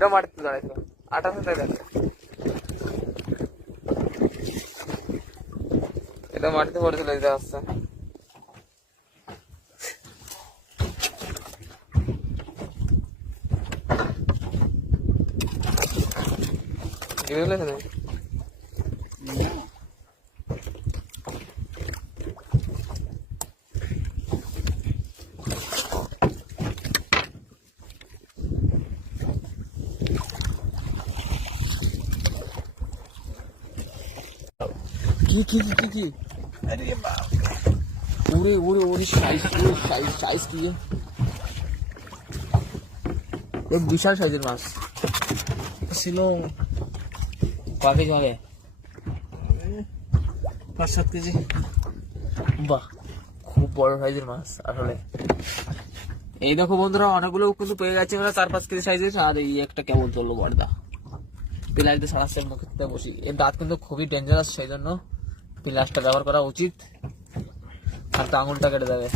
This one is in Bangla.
এটা মাটিতে দাঁড়াইছিল 28 দেখ, এটা মাটিতে পড়েছিল এই যে আসছে। কি কি কি কি अरे बाप पूरे पूरे पूरी साइज साइज की है एक विशाल साइजेर माছ ছিল কয় কেজি হবে 5-7 কেজি বাহ খুব বড় সাইজের মাছ আসলে এই দেখো বন্ধুরা অনেকগুলো কিন্তু পেয়ে গেছে আমরা 4-5 কেজি সাইজের আর এই একটা কেমন চললো বড়দা পিলাইতে সারাচ্ছে মুখে বসি এর দাঁত কিন্তু খুবই ডেঞ্জারাস সেই জন্য পিলাসটা ব্যবহার করা উচিত আর আঙুলটা কেটে যাবে